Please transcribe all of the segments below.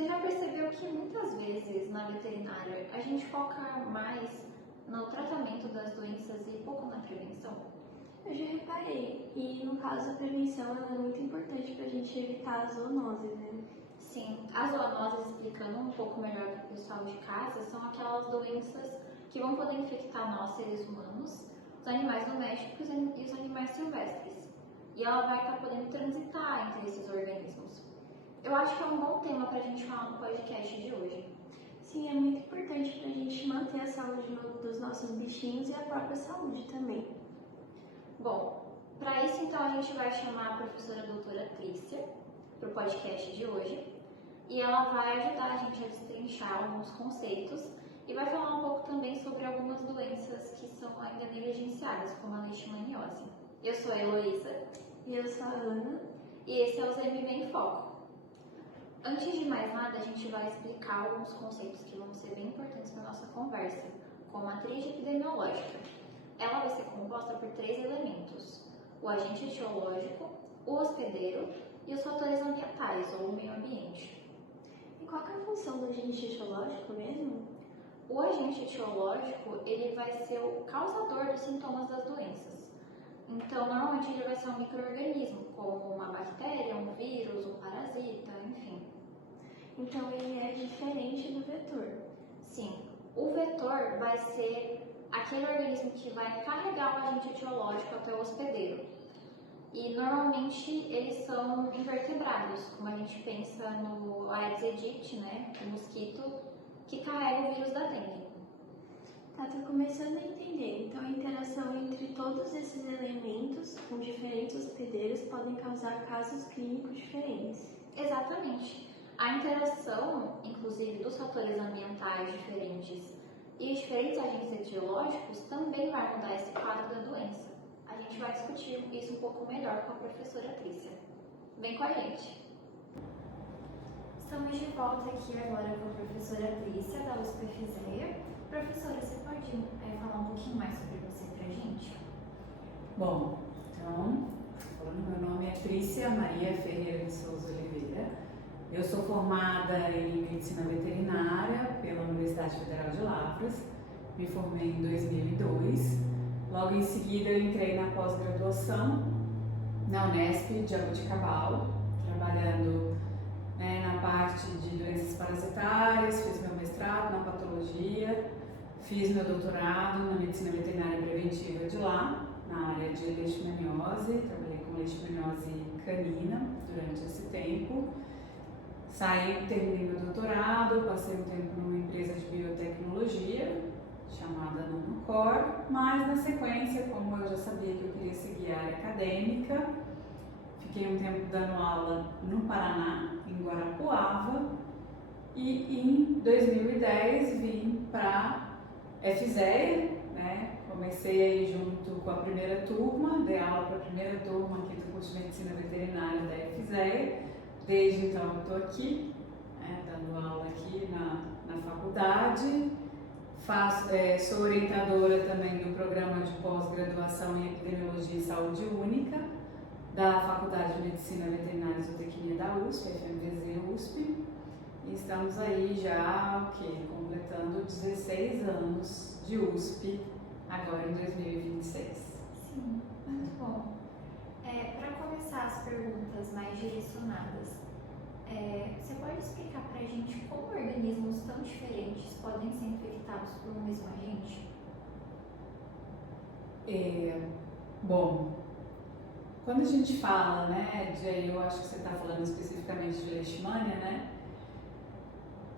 Você já percebeu que muitas vezes na veterinária a gente foca mais no tratamento das doenças e pouco na prevenção? Eu já reparei, e no caso a prevenção ela é muito importante para a gente evitar as zoonoses, né? Sim, as zoonoses, explicando um pouco melhor para o pessoal de casa, são aquelas doenças que vão poder infectar nós, seres humanos, os animais domésticos e os animais silvestres. E ela vai estar podendo transitar entre esses organismos. Eu acho que é um bom tema para a gente falar no podcast de hoje. Sim, é muito importante para a gente manter a saúde dos nossos bichinhos e a própria saúde também. Bom, para isso então a gente vai chamar a professora doutora Trícia para o podcast de hoje e ela vai ajudar a gente a destrinchar alguns conceitos e vai falar um pouco também sobre algumas doenças que são ainda negligenciadas, como a leishmaniose. Eu sou a Heloísa. E eu sou a Ana. E esse é o ZMB em Foco. Antes de mais nada, a gente vai explicar alguns conceitos que vão ser bem importantes para a nossa conversa, como a tríade epidemiológica. Ela vai ser composta por 3 elementos: o agente etiológico, o hospedeiro e os fatores ambientais, ou o meio ambiente. E qual que é a função do agente etiológico mesmo? O agente etiológico, ele vai ser o causador dos sintomas das doenças. Então, normalmente ele vai ser um micro-organismo, como uma bactéria, um vírus, um parasita, enfim. Então ele é diferente do vetor. Sim, o vetor vai ser aquele organismo que vai carregar o agente etiológico até o hospedeiro. E normalmente eles são invertebrados, como a gente pensa no Aedes aegypti, né, o mosquito que carrega o vírus da dengue. Tá, tô começando a entender. Então a interação entre todos esses elementos com diferentes hospedeiros podem causar casos clínicos diferentes. Exatamente. A interação, inclusive, dos fatores ambientais diferentes e os diferentes agentes etiológicos também vai mudar esse quadro da doença. A gente vai discutir isso um pouco melhor com a professora Trícia. Vem com a gente! Estamos de volta aqui agora com a professora Trícia, da USP-FZEA. Professora, você pode falar um pouquinho mais sobre você pra gente? Bom, então, meu nome é Trícia Maria Ferreira de Souza Oliveira. Eu sou formada em Medicina Veterinária pela Universidade Federal de Lavras. Me formei em 2002. Logo em seguida, eu entrei na pós-graduação na Unesp de Jaboticabal, trabalhando na parte de doenças parasitárias. Fiz meu mestrado na patologia, fiz meu doutorado na Medicina Veterinária Preventiva de lá, na área de leishmaniose. Trabalhei com leishmaniose canina durante esse tempo. Saí, terminei meu doutorado, passei um tempo numa empresa de biotecnologia chamada Nanocor, mas na sequência, como eu já sabia que eu queria seguir a área acadêmica, fiquei um tempo dando aula no Paraná, em Guarapuava, e em 2010 vim para FZEA, né? Comecei aí junto com a primeira turma, dei aula para a primeira turma aqui do curso de Medicina Veterinária da FZEA. Desde então eu estou aqui, dando aula aqui na faculdade. Sou orientadora também do programa de pós-graduação em Epidemiologia e Saúde Única da Faculdade de Medicina Veterinária e Zootecnia da USP, FMVZ USP. E estamos aí já, completando 16 anos de USP, agora em 2026. Sim, muito bom. Para começar as perguntas mais direcionadas, você pode explicar para a gente como organismos tão diferentes podem ser infectados por um mesmo agente? Bom, quando a gente fala, eu acho que você está falando especificamente de leishmania,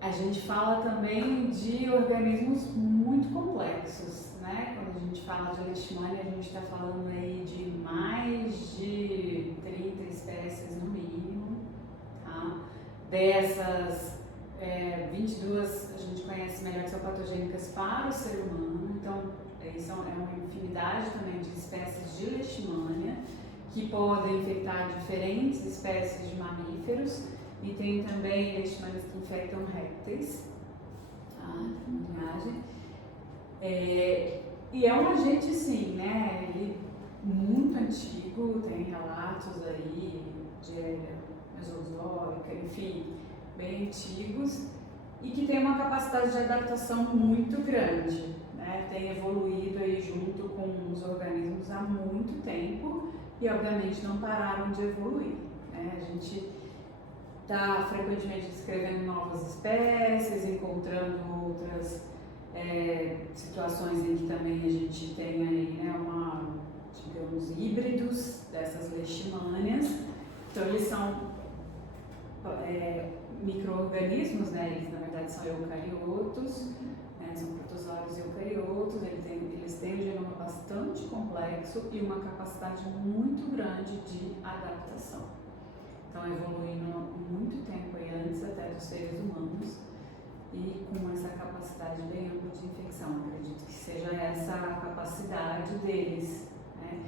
a gente fala também de organismos muito complexos, Quando a gente fala de leishmania, a gente está falando aí de mais de 30 espécies no mínimo, tá? Dessas, 22 a gente conhece melhor que são patogênicas para o ser humano, então é uma infinidade também de espécies de leishmania que podem infectar diferentes espécies de mamíferos. E tem também leishmanias que infectam répteis, linhagem. E é um agente, sim, ele muito antigo, tem relatos aí de Mesozoica, enfim, bem antigos e que têm uma capacidade de adaptação muito grande, né? Tem evoluído aí junto com os organismos há muito tempo e obviamente não pararam de evoluir, né? A gente está frequentemente descrevendo novas espécies, encontrando outras situações em que também a gente tem aí, né, digamos, híbridos dessas leishmanias. Então eles são micro-organismos, né? Eles na verdade são eucariotos, né? São protozoários eucariotos, eles têm um genoma bastante complexo e uma capacidade muito grande de adaptação. Então evoluindo muito tempo aí antes até dos seres humanos e com essa capacidade bem ampla de infecção. Acredito que seja essa a capacidade deles, né?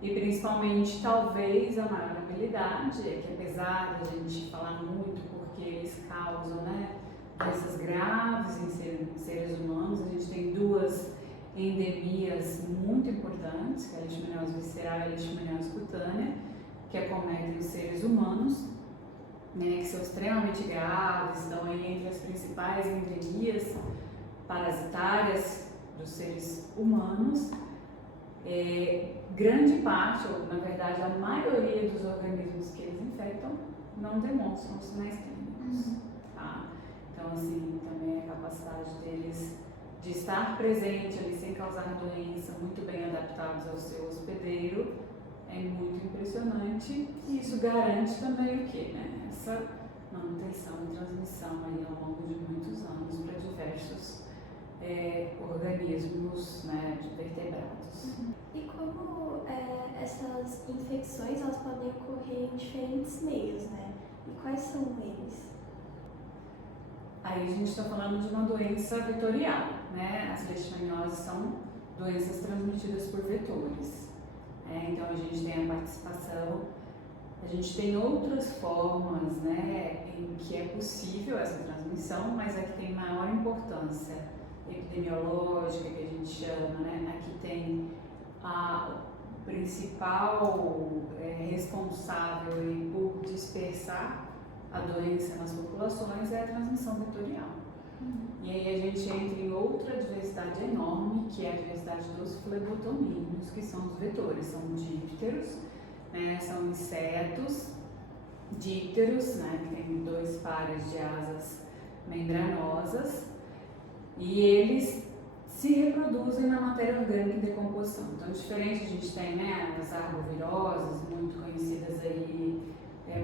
E principalmente, talvez, a maior habilidade, é que apesar da gente falar muito porque eles causam, né, doenças graves em seres humanos, a gente tem duas endemias muito importantes, que é a leishmaniose visceral e a leishmaniose cutânea, que acometem os seres humanos, né, que são extremamente graves, estão aí entre as principais endemias parasitárias dos seres humanos. Grande parte, ou na verdade a maioria dos organismos que eles infectam não demonstram sinais clínicos. Tá? Então, assim, também a capacidade deles de estar presente ali sem causar doença, muito bem adaptados ao seu hospedeiro, é muito impressionante e isso garante também o quê, né? Essa manutenção e transmissão aí ao longo de muitos anos para diversos organismos, né, de vertebrados. E como essas infecções elas podem ocorrer em diferentes meios, né? E quais são eles? Aí a gente está falando de uma doença vetorial, né? As leishmanioses são doenças transmitidas por vetores. Então a gente tem a participação, a gente tem outras formas, né, em que é possível essa transmissão, mas a que tem maior importância epidemiológica, que a gente chama, né? Aqui tem a principal responsável por dispersar a doença nas populações é a transmissão vetorial. E aí a gente entra em outra diversidade enorme, que é a diversidade dos flebotomíneos, que são os vetores, são dípteros, né? São insetos dípteros, né? Que tem 2 pares de asas membranosas, e eles se reproduzem na matéria orgânica em decomposição. Então, diferente, a gente tem, né, as arboviroses, muito conhecidas aí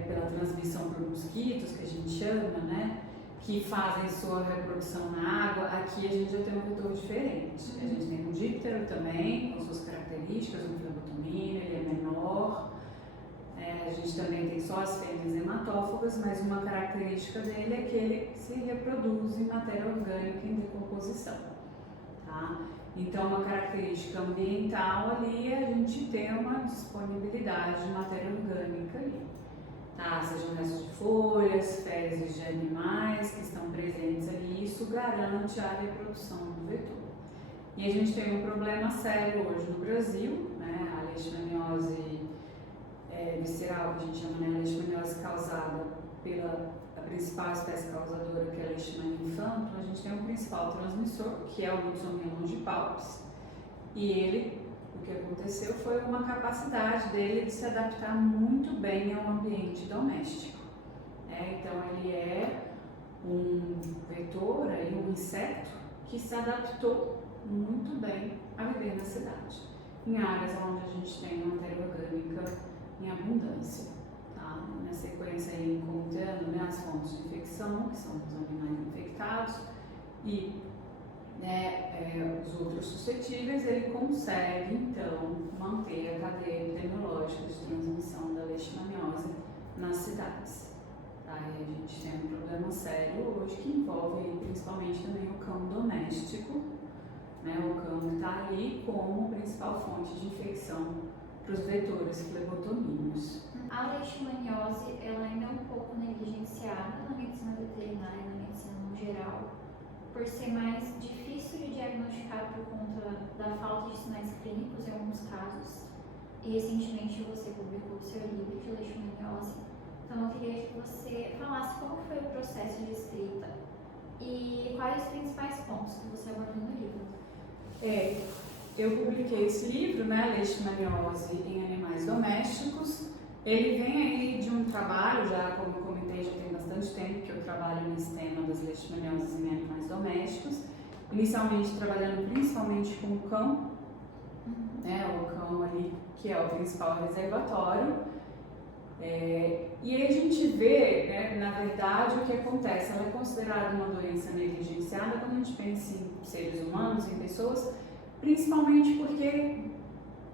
pela transmissão por mosquitos, que a gente chama, né, que fazem sua reprodução na água. Aqui a gente já tem um vetor diferente. A gente tem um díptero também, com suas características, um flebotomíneo, ele é menor. A gente também tem só as fêmeas hematófagas, mas uma característica dele é que ele se reproduz em matéria orgânica em decomposição. Tá? Então, uma característica ambiental ali é a gente ter uma disponibilidade de matéria orgânica ali. Tá? Sejam restos de folhas, fezes de animais que estão presentes ali, isso garante a reprodução do vetor. E a gente tem um problema sério hoje no Brasil, né? A leishmaniose visceral, que a gente chama, né, leishmaniose causada pela a principal espécie causadora, que é a leishmania infantum. A gente tem um principal transmissor, que é o Lutzomyia longipalpis, e ele, o que aconteceu foi uma capacidade dele de se adaptar muito bem ao ambiente doméstico. Então ele é um vetor, um inseto que se adaptou muito bem a viver na cidade, em áreas onde a gente tem matéria orgânica em abundância. Tá? Na sequência aí encontrando, né, as fontes de infecção, que são os animais infectados, e os outros suscetíveis, ele consegue então manter a cadeia epidemiológica de transmissão da leishmaniose nas cidades. Tá? E a gente tem um problema sério hoje que envolve principalmente também o cão doméstico, né? O cão que está ali como principal fonte de infecção para os vetores flebotomíneos. A leishmaniose ela ainda é um pouco negligenciada na medicina veterinária e na medicina no geral, por ser mais difícil de diagnosticar por conta da falta de sinais clínicos em alguns casos. E recentemente você publicou o seu livro de leishmaniose, Então eu queria que você falasse como foi o processo de escrita e quais os principais pontos que você abordou no livro. Eu publiquei esse livro, né, Leishmaniose em Animais Domésticos. Ele vem aí de um trabalho, já como eu comentei, já tem bastante tempo que eu trabalho nesse tema das leishmanioses em animais domésticos. Inicialmente trabalhando principalmente com o cão, né, o cão ali que é o principal reservatório. E aí a gente vê, né, na verdade, o que acontece. Ela é considerada uma doença negligenciada quando a gente pensa em seres humanos, em pessoas, principalmente porque,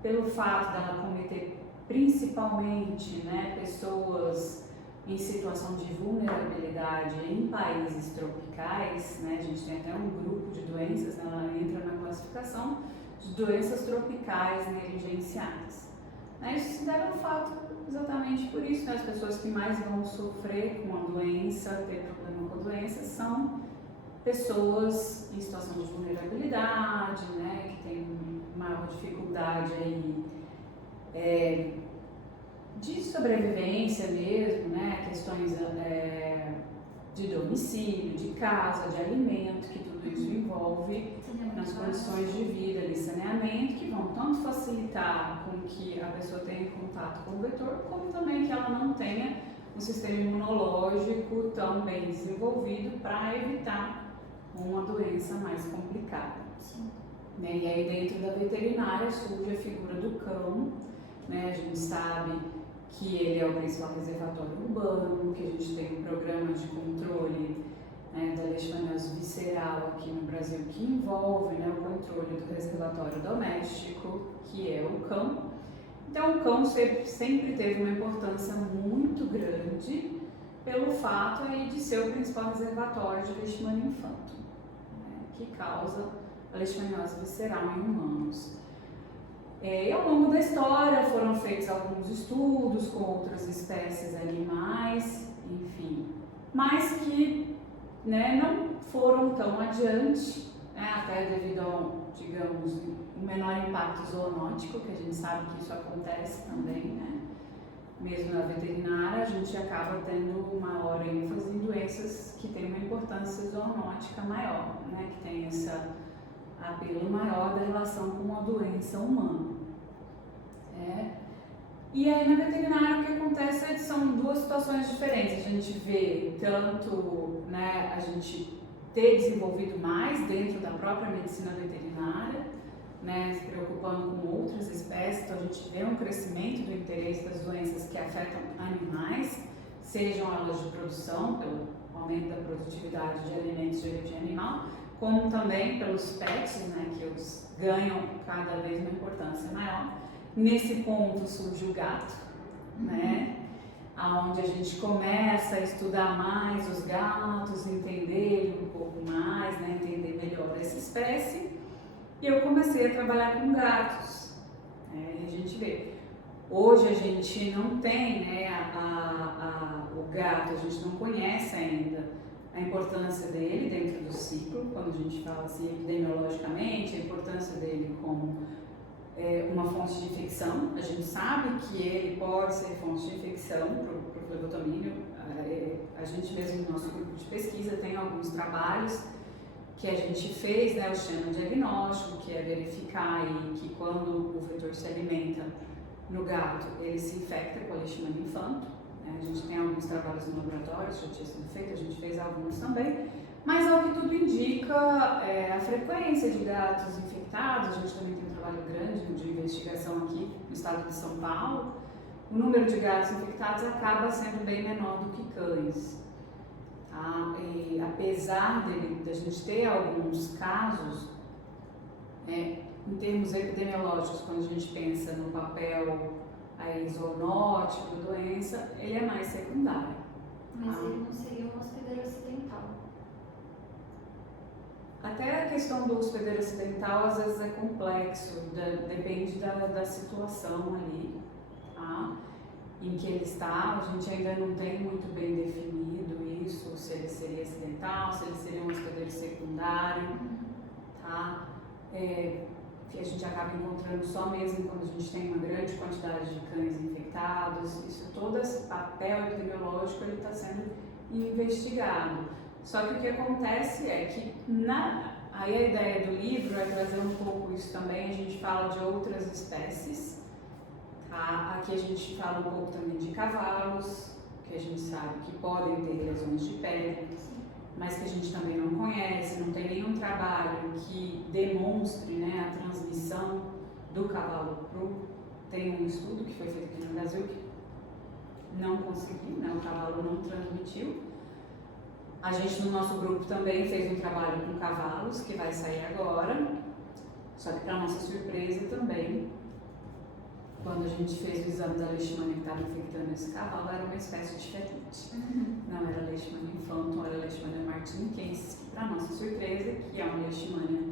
pelo fato dela cometer principalmente, né, pessoas em situação de vulnerabilidade em países tropicais, né, a gente tem até um grupo de doenças, né, ela entra na classificação de doenças tropicais negligenciadas. Né, isso se deve ao fato exatamente por isso, né, as pessoas que mais vão sofrer com a doença, ter problema com a doença, são pessoas em situação de vulnerabilidade, né, que têm maior dificuldade aí, de sobrevivência mesmo, né, questões de domicílio, de casa, de alimento, que tudo isso envolve nas condições de vida e saneamento, que vão tanto facilitar com que a pessoa tenha contato com o vetor, como também que ela não tenha um sistema imunológico tão bem desenvolvido para evitar uma doença mais complicada. Sim. Né? E aí dentro da veterinária surge a figura do cão, né? A gente sabe que ele é o principal reservatório urbano, que a gente tem um programa de controle, né, da leishmaniose visceral aqui no Brasil que envolve, né, o controle do reservatório doméstico, que é o cão. Então o cão sempre teve uma importância muito grande pelo fato aí de ser o principal reservatório de leishmania infanto, né, que causa a leishmaniose visceral em humanos. E ao longo da história foram feitos alguns estudos com outras espécies animais, enfim, mas que, né, não foram tão adiante, né, até devido ao, digamos, um menor impacto zoonótico, que a gente sabe que isso acontece também, né? Mesmo na veterinária, a gente acaba tendo maior ênfase em doenças que têm uma importância zoonótica maior, né, que tem essa apelo maior da relação com a doença humana. E aí na veterinária o que acontece é que são duas situações diferentes. A gente vê tanto, né, a gente ter desenvolvido mais dentro da própria medicina veterinária, né, se preocupando com outras espécies, então a gente vê um crescimento do interesse das doenças que afetam animais, sejam elas de produção, pelo aumento da produtividade de alimentos de origem animal, como também pelos pets, né, que eles ganham cada vez uma importância maior. Nesse ponto surge o gato, né, onde a gente começa a estudar mais os gatos, entender um pouco mais, né, entender melhor essa espécie. E eu comecei a trabalhar com gatos. E a gente vê, hoje a gente não tem, né, o gato, a gente não conhece ainda a importância dele dentro do ciclo, quando a gente fala assim epidemiologicamente, a importância dele como uma fonte de infecção. A gente sabe que ele pode ser fonte de infecção para o flebotomínio. A gente mesmo no nosso grupo de pesquisa tem alguns trabalhos que a gente fez, né, o esquema diagnóstico, que é verificar aí que quando o vetor se alimenta no gato, ele se infecta com a leishmania infanto. A gente tem alguns trabalhos no laboratório, isso já tinha sido feito, a gente fez alguns também, mas ao que tudo indica, a frequência de gatos infectados, a gente também tem um trabalho grande de investigação aqui no estado de São Paulo, o número de gatos infectados acaba sendo bem menor do que cães. E apesar da gente ter alguns casos, em termos epidemiológicos, quando a gente pensa no papel aí, zoonótico da doença, ele é mais secundário. Mas ele não seria um hospedeiro acidental? Até a questão do hospedeiro acidental às vezes é complexo, depende da situação ali, tá? Em que ele está. A gente ainda não tem muito bem definido isso, se ele seria acidental, se ele seria um hospedeiro secundário, tá? que a gente acaba encontrando só mesmo quando a gente tem uma grande quantidade de cães infectados. Isso, todo esse papel epidemiológico ele está sendo investigado. Só que o que acontece é que aí a ideia do livro é trazer um pouco isso também. A gente fala de outras espécies, tá? Aqui a gente fala um pouco também de cavalos, que a gente sabe que podem ter lesões de pele, mas que a gente também não conhece, não tem nenhum trabalho que demonstre, né, a transmissão do cavalo Tem um estudo que foi feito aqui no Brasil que não conseguiu, né, o cavalo não transmitiu. A gente no nosso grupo também fez um trabalho com cavalos, que vai sair agora, só que para nossa surpresa também, quando a gente fez o exame da leishmania que estava infectando esse cavalo, era uma espécie diferente. Não era leishmania infantum, era leishmania martiniquensis, que para nossa surpresa, que é uma leishmania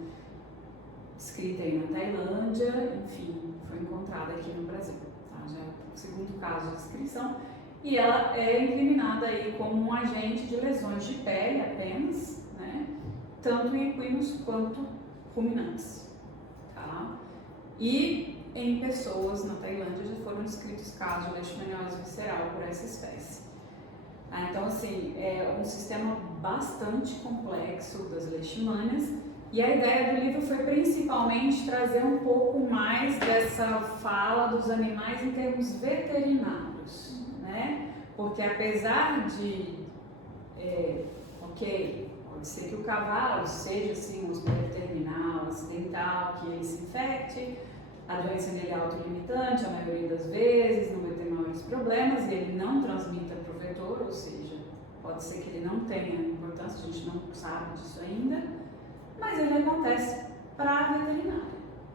descrita aí na Tailândia, enfim, foi encontrada aqui no Brasil. Tá? Já é o segundo caso de descrição. E ela é incriminada aí como um agente de lesões de pele apenas, né? Tanto em equinos quanto ruminantes. Tá? E em pessoas na Tailândia já foram descritos casos de leishmaniose visceral por essa espécie. Então, assim, é um sistema bastante complexo das leishmanias, e a ideia do livro foi principalmente trazer um pouco mais dessa fala dos animais em termos veterinários, né? Porque apesar de, pode ser que o cavalo seja assim um hospedeiro terminal, acidental, que ele se infecte, a doença nele é autolimitante, a maioria das vezes, não vai ter maiores problemas, e ele não transmita para o vetor, ou seja, pode ser que ele não tenha importância, a gente não sabe disso ainda, mas ele acontece para a veterinária,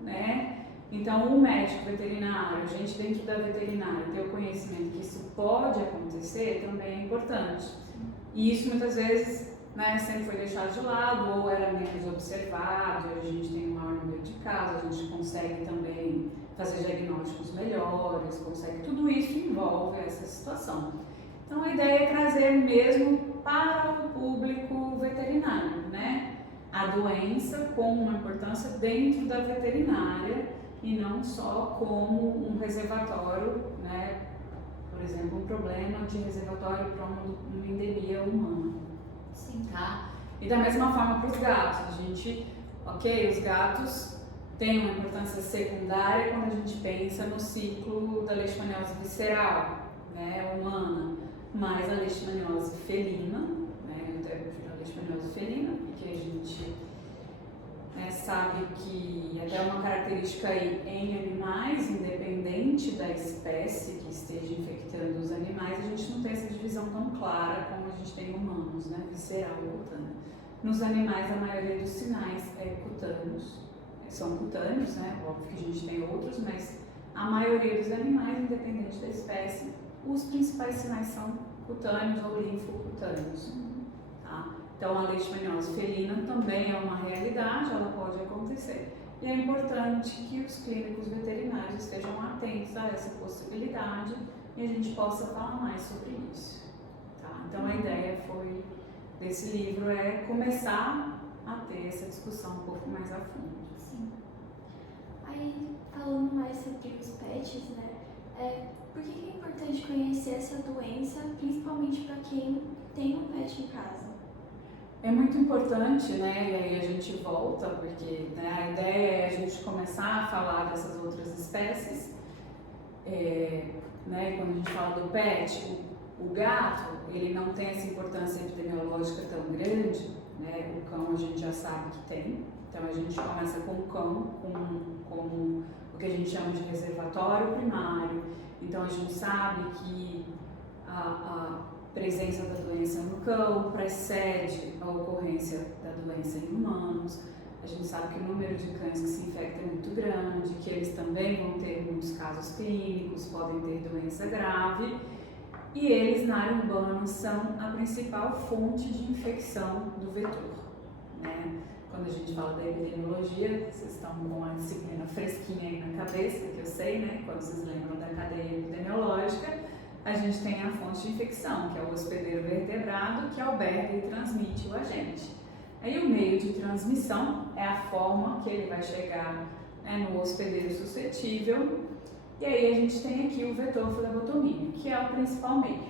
né? Então, o médico veterinário, a gente dentro da veterinária, ter o conhecimento que isso pode acontecer também é importante. E isso muitas vezes, né, sempre foi deixado de lado ou era menos observado. Hoje a gente tem um maior número de casos, a gente consegue também fazer diagnósticos melhores, tudo isso envolve essa situação. Então, a ideia é trazer mesmo para o público veterinário, né, a doença com uma importância dentro da veterinária e não só como um reservatório, né, por exemplo, um problema de reservatório para uma endemia humana. Sim. Tá? E da mesma forma para os gatos, os gatos têm uma importância secundária quando a gente pensa no ciclo da leishmaniose visceral, né, humana, mas a leishmaniose felina, né, a leishmaniose felina, que a gente sabe que até uma característica aí em animais, independente da espécie que esteja infectando os animais, a gente não tem essa divisão tão clara como a gente tem em humanos, né, visceral e cutâneo. Nos animais, a maioria dos sinais são cutâneos, né, óbvio que a gente tem outros, mas a maioria dos animais, independente da espécie, os principais sinais são cutâneos ou linfocutâneos. Tá? Então, a leishmaniose felina também é uma realidade, ela pode acontecer. E é importante que os clínicos veterinários estejam atentos a essa possibilidade e a gente possa falar mais sobre isso. Tá? Então, a ideia desse livro é começar a ter essa discussão um pouco mais a fundo. Sim. Aí, falando mais sobre os pets, né? Por que é importante conhecer essa doença, principalmente para quem tem um pet em casa? É muito importante, né? E aí a gente volta, porque, né, a ideia é a gente começar a falar dessas outras espécies. Né, quando a gente fala do pet, o gato, ele não tem essa importância epidemiológica tão grande, né? O cão a gente já sabe que tem. Então a gente começa com o cão, como o que a gente chama de reservatório primário. Então a gente sabe que a presença da doença no cão precede a ocorrência da doença em humanos. A gente sabe que o número de cães que se infectam é muito grande, que eles também vão ter muitos casos clínicos, podem ter doença grave, e eles na área urbana são a principal fonte de infecção do vetor, né? Quando a gente fala da epidemiologia, vocês estão com a disciplina fresquinha aí na cabeça, que eu sei, né? Quando vocês lembram da cadeia epidemiológica, a gente tem a fonte de infecção, que é o hospedeiro vertebrado, que alberga e transmite o agente. Aí o meio de transmissão é a forma que ele vai chegar no hospedeiro suscetível. E aí a gente tem aqui o vetor flebotomínico, que é o principal meio,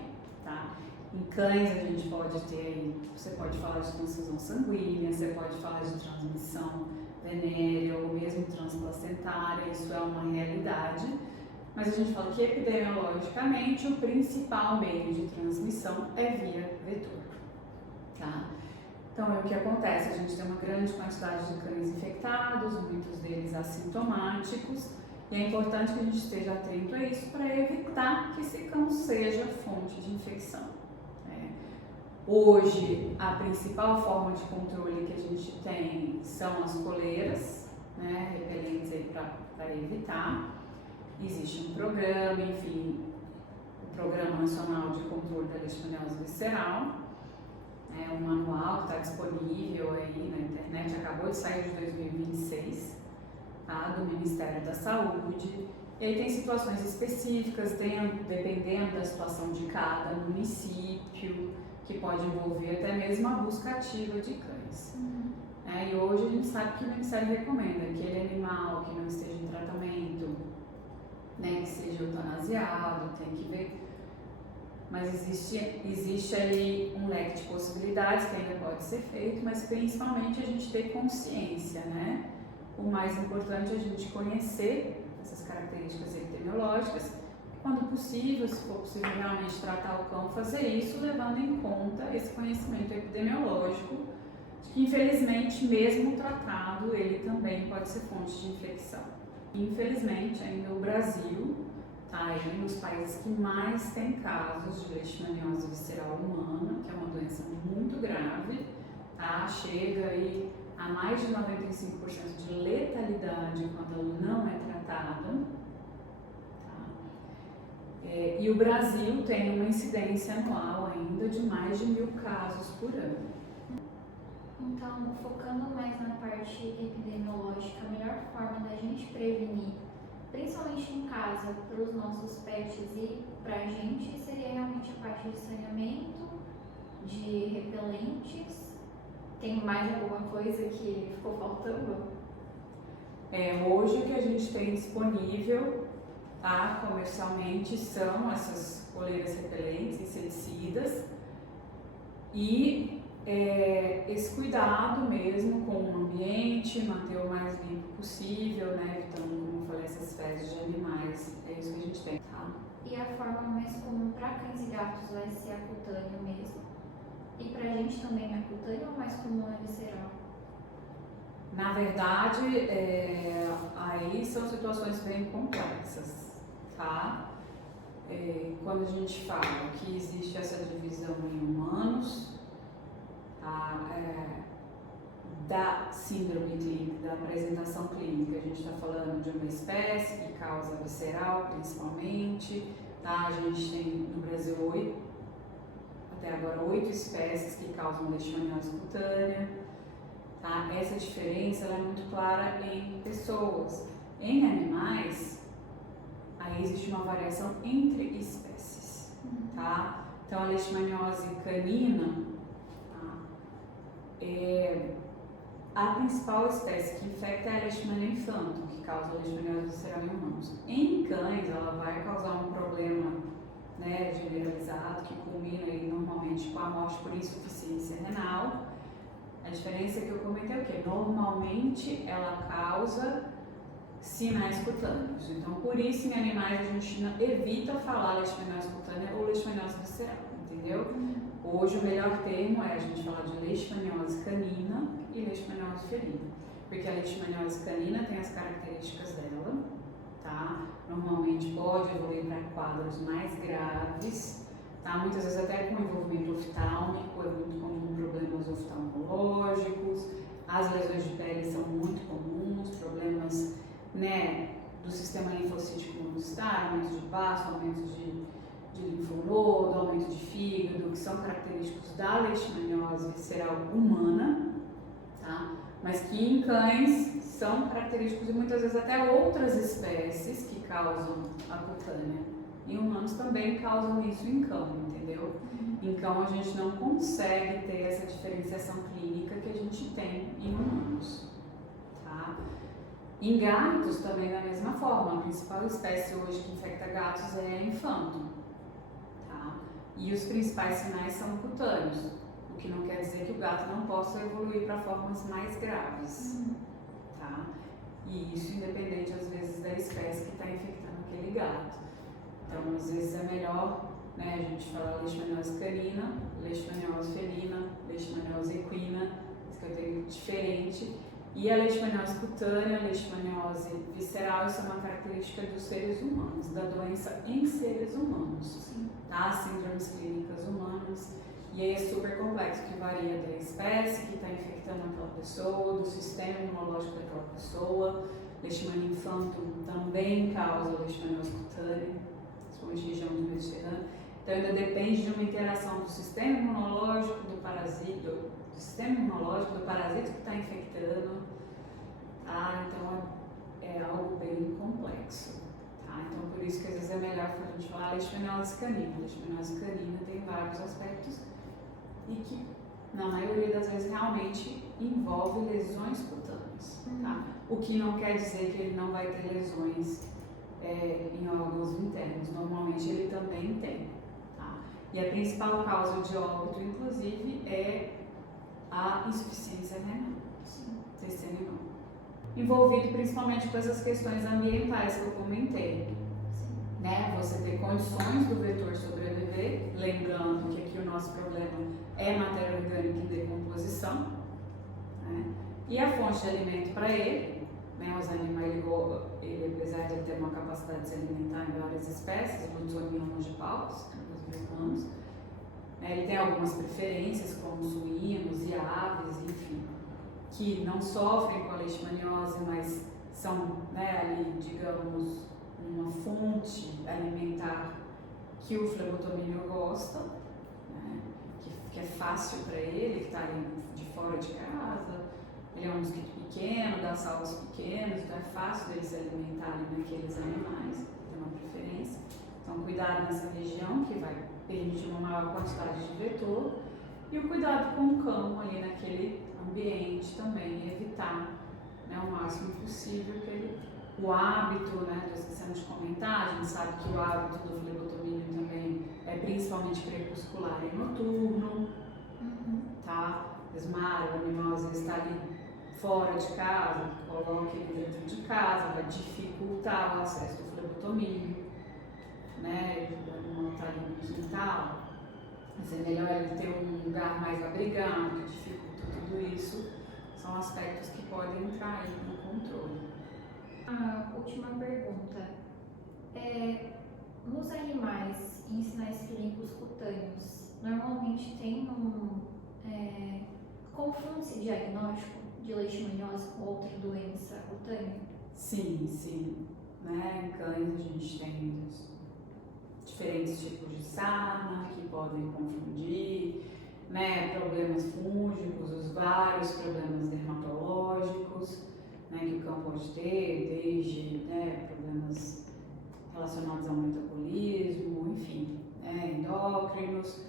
tá? Em cães a gente pode ter, você pode falar de transfusão sanguínea, você pode falar de transmissão venérea ou mesmo transplacentária, isso é uma realidade. Mas a gente fala que epidemiologicamente o principal meio de transmissão é via vetor, tá? Então é o que acontece, a gente tem uma grande quantidade de cães infectados, muitos deles assintomáticos, e é importante que a gente esteja atento a isso para evitar que esse cão seja fonte de infecção. Hoje, a principal forma de controle que a gente tem são as coleiras, repelentes para evitar. Existe um programa, enfim, o Programa Nacional de Controle da Leishmaniose Visceral, um manual que está disponível aí na internet, acabou de sair de 2026, tá, do Ministério da Saúde. E aí tem situações específicas, dependendo da situação de cada município, que pode envolver até mesmo a busca ativa de cães. E hoje a gente sabe que o Ministério recomenda aquele animal que não esteja em tratamento, que seja eutanasiado, tem que ver. Mas existe aí um leque de possibilidades que ainda pode ser feito, mas principalmente a gente ter consciência, O mais importante é a gente conhecer essas características epidemiológicas. Quando possível, se for possível realmente tratar o cão, fazer isso levando em conta esse conhecimento epidemiológico, de que infelizmente, mesmo tratado, ele também pode ser fonte de infecção. Infelizmente, ainda o Brasil está aí nos países que mais tem casos de leishmaniose visceral humana, que é uma doença muito grave, tá? Chega aí a mais de 95% de letalidade quando ela não é tratada. E o Brasil tem uma incidência anual ainda de mais de 1.000 casos por ano. Então, focando mais na parte epidemiológica, a melhor forma da gente prevenir, principalmente em casa, para os nossos pets e para a gente, seria realmente a parte de saneamento, de repelentes. Tem mais alguma coisa que ficou faltando? Hoje o que a gente tem disponível, comercialmente, são essas coleiras repelentes, inseticidas, e esse cuidado mesmo com o ambiente, manter o mais limpo possível, evitando, como eu falei, essas fezes de animais. É isso que a gente tem, tá? E a forma mais comum para cães e gatos vai ser a cutânea mesmo? E pra gente também é cutânea ou mais comum é visceral? Na verdade, aí são situações bem complexas, tá? Quando a gente fala que existe essa divisão em humanos, da síndrome clínica, da apresentação clínica, a gente está falando de uma espécie que causa visceral principalmente, tá? A gente tem no Brasil até agora 8 espécies que causam leishmaniose cutânea, tá? Essa diferença ela é muito clara em pessoas. Em animais, aí existe uma variação entre espécies, tá? Então a leishmaniose canina, a principal espécie que infecta é a Leishmania infantum, que causa leishmaniose visceral em humanos. Em cães, ela vai causar um problema generalizado, que culmina aí, normalmente com a morte por insuficiência renal. A diferença que eu comentei é o quê? Normalmente ela causa sinais cutâneos. Então, por isso, em animais, a gente evita falar leishmaniose cutânea ou leishmaniose visceral, entendeu? Hoje, o melhor termo é a gente falar de leishmaniose canina e leishmaniose felina, porque a leishmaniose canina tem as características dela, tá? Normalmente pode evoluir para quadros mais graves, tá? Muitas vezes até com envolvimento oftálmico, é muito comum problemas oftalmológicos, as lesões de pele são muito comuns, problemas, do sistema linfocítico imunitário, aumento de baço, aumento de linfonodo, aumento de fígado, que são característicos da leishmaniose visceral humana, tá? Mas que em cães são característicos e muitas vezes até outras espécies que causam a cutânea. Em humanos também causam isso em cão, entendeu? Em cão a gente não consegue ter essa diferenciação clínica que a gente tem em humanos, tá? Em gatos também da mesma forma, a principal espécie hoje que infecta gatos é a infanto, tá? E os principais sinais são cutâneos, o que não quer dizer que o gato não possa evoluir para formas mais graves, tá? E isso independente às vezes da espécie que está infectando aquele gato. Então às vezes é melhor, né, a gente falar leishmaniose canina, leishmaniose felina, leishmaniose equina, isso que eu tenho diferente. E a leishmaniose cutânea, a leishmaniose visceral, isso é uma característica dos seres humanos, da doença em seres humanos, tá? Síndromes clínicas humanas. E aí é super complexo, que varia da espécie que está infectando aquela pessoa, do sistema imunológico daquela pessoa. Leishmania infanto também causa leishmaniose cutânea, principalmente região do Mediterrâneo. Então ainda depende de uma interação do sistema imunológico, do parasita, do parasito que está infectando, tá? Então é algo bem complexo, tá? Então por isso que às vezes é melhor a gente falar leishmaniose canina. Leishmaniose canina tem vários aspectos e que na maioria das vezes realmente envolve lesões cutâneas, tá? O que não quer dizer que ele não vai ter lesões em órgãos internos, normalmente ele também tem, tá? E a principal causa de óbito, inclusive, é a insuficiência renal, terceiro renal, envolvido principalmente com essas questões ambientais que eu comentei, né? Você ter condições do vetor sobreviver, lembrando que aqui o nosso problema é matéria orgânica em decomposição, né? E a fonte de alimento para ele, né? Os animais, ele, apesar de ter uma capacidade de se alimentar em várias espécies, Lutzonian longipalpus, inclusive humanos, ele tem algumas preferências, como suínos e aves, enfim, que não sofrem com a leishmaniose, mas são, né, ali, digamos, uma fonte alimentar que o flebotomínio gosta, né, que é fácil para ele, que está ali de fora de casa. Ele é um mosquito pequeno, dá salvos pequenos, então é fácil dele se alimentar ali naqueles animais, tem uma preferência. Então, cuidado nessa região, que vai permitir uma maior quantidade de vetor, e o cuidado com o cão ali naquele ambiente também, e evitar, né, o máximo possível o hábito, né, estou esquecendo de comentar, a gente sabe que o hábito do flebotomínio também é principalmente crepuscular e noturno, tá? Desmara, o animal às vezes está ali fora de casa, coloca ele dentro de casa, vai dificultar o acesso do flebotomínio, né? O animal está ali no quintal, mas é melhor ele ter um lugar mais abrigado, que dificulta tudo isso. São aspectos que podem entrar aí no controle. A última pergunta. Nos animais em sinais clínicos cutâneos, normalmente tem confunde-se diagnóstico de leishmaniose com outra doença cutânea? Sim. Né? Em cães a gente tem diferentes tipos de sarna que podem confundir, né? Problemas fúngicos, os vários problemas dermatológicos, né, que o cão pode ter, desde, né, problemas relacionados ao metabolismo, enfim, né, endócrinos.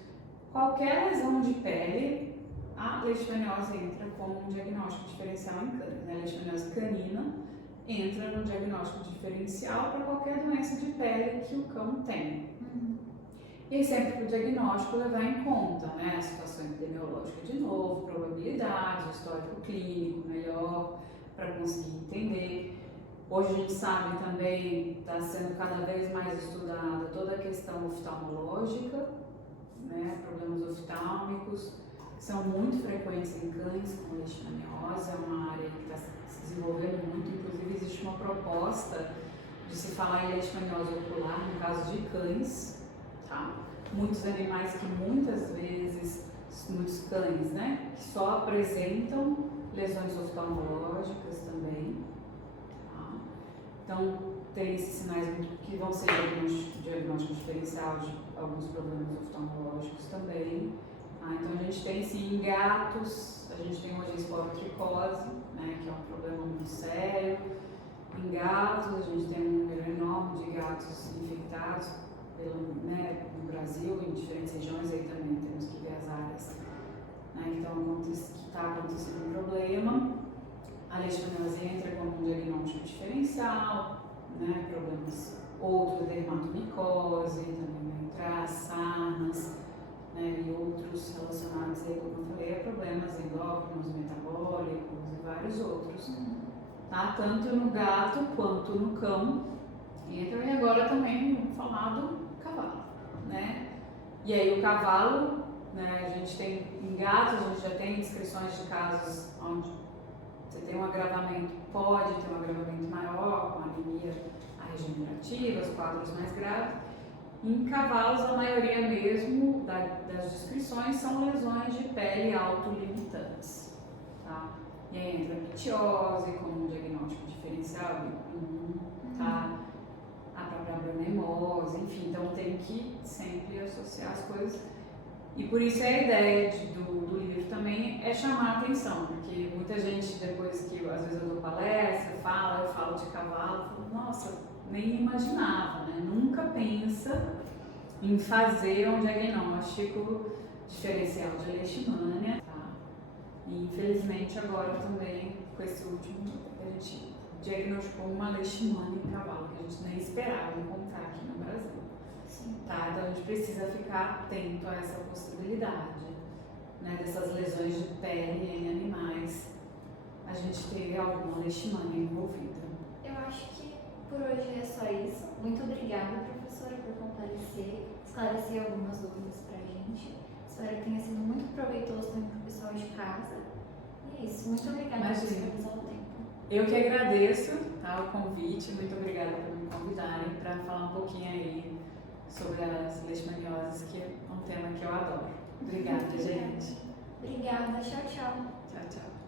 Qualquer lesão de pele, a leishmaniose entra como um diagnóstico diferencial em cães. Né? A leishmaniose canina entra no diagnóstico diferencial para qualquer doença de pele que o cão tem. E sempre para o diagnóstico levar em conta, né, a situação epidemiológica de novo, probabilidades, o histórico clínico melhor, para conseguir entender. Hoje a gente sabe também, está sendo cada vez mais estudada toda a questão oftalmológica, né, problemas oftálmicos, que são muito frequentes em cães com leishmaniose, é uma área que está se desenvolvendo muito, inclusive existe uma proposta de se falar em leishmaniose ocular no caso de cães, tá? Muitos animais que muitas vezes, muitos cães, né, que só apresentam lesões oftalmológicas também, tá? Então tem esses sinais que vão ser diagnóstico diferencial de alguns problemas oftalmológicos também. Então a gente tem sim em gatos, a gente tem hoje a esporotricose, né, que é um problema muito sério. Em gatos a gente tem um número enorme de gatos infectados no Brasil, em diferentes regiões, aí também temos que ver as áreas, né, que está acontecendo um problema. A leishmaniose entra como um diagnóstico diferencial, né? Problemas outros, dermatomicose, também vai entrar sarnas, né? E outros relacionados aí, como eu falei, a problemas endócrinos, metabólicos e vários outros. Tá? Tanto no gato quanto no cão. Então, e agora também vamos falar do cavalo, né? E aí o cavalo, né, a gente tem em gatos, a gente já tem descrições de casos onde você tem um agravamento, pode ter um agravamento maior, com anemia regenerativa, os quadros mais graves. Em cavalos, a maioria mesmo das descrições são lesões de pele autolimitantes, tá? E aí entra a pitiose como um diagnóstico diferencial, tá? A própria abronemose, enfim, então tem que sempre associar as coisas. E por isso a ideia do livro também é chamar a atenção, porque muita gente, depois que às vezes eu dou palestra, eu falo de cavalo, falo, nossa, nem imaginava, né? Nunca pensa em fazer um diagnóstico diferencial de leishmania, tá? E infelizmente agora também, com esse último, a gente diagnosticou uma leishmania em cavalo, que a gente nem esperava encontrar aqui no Brasil. Sim. Tá? Então a gente precisa ficar atento a essa possibilidade, né, dessas lesões de pele em animais, a gente ter alguma leishmania envolvida. Eu acho que por hoje é só isso. Muito obrigada, professora, por comparecer, esclarecer algumas dúvidas pra gente. Espero que tenha sido muito proveitoso também para o pessoal de casa. E é isso. Muito obrigada por disponibilizar o tempo. Eu que agradeço, tá, o convite, muito obrigada por me convidarem para falar um pouquinho aí sobre as leishmanioses, que é um tema que eu adoro. Obrigada, gente. Obrigada. Tchau, tchau. Tchau, tchau.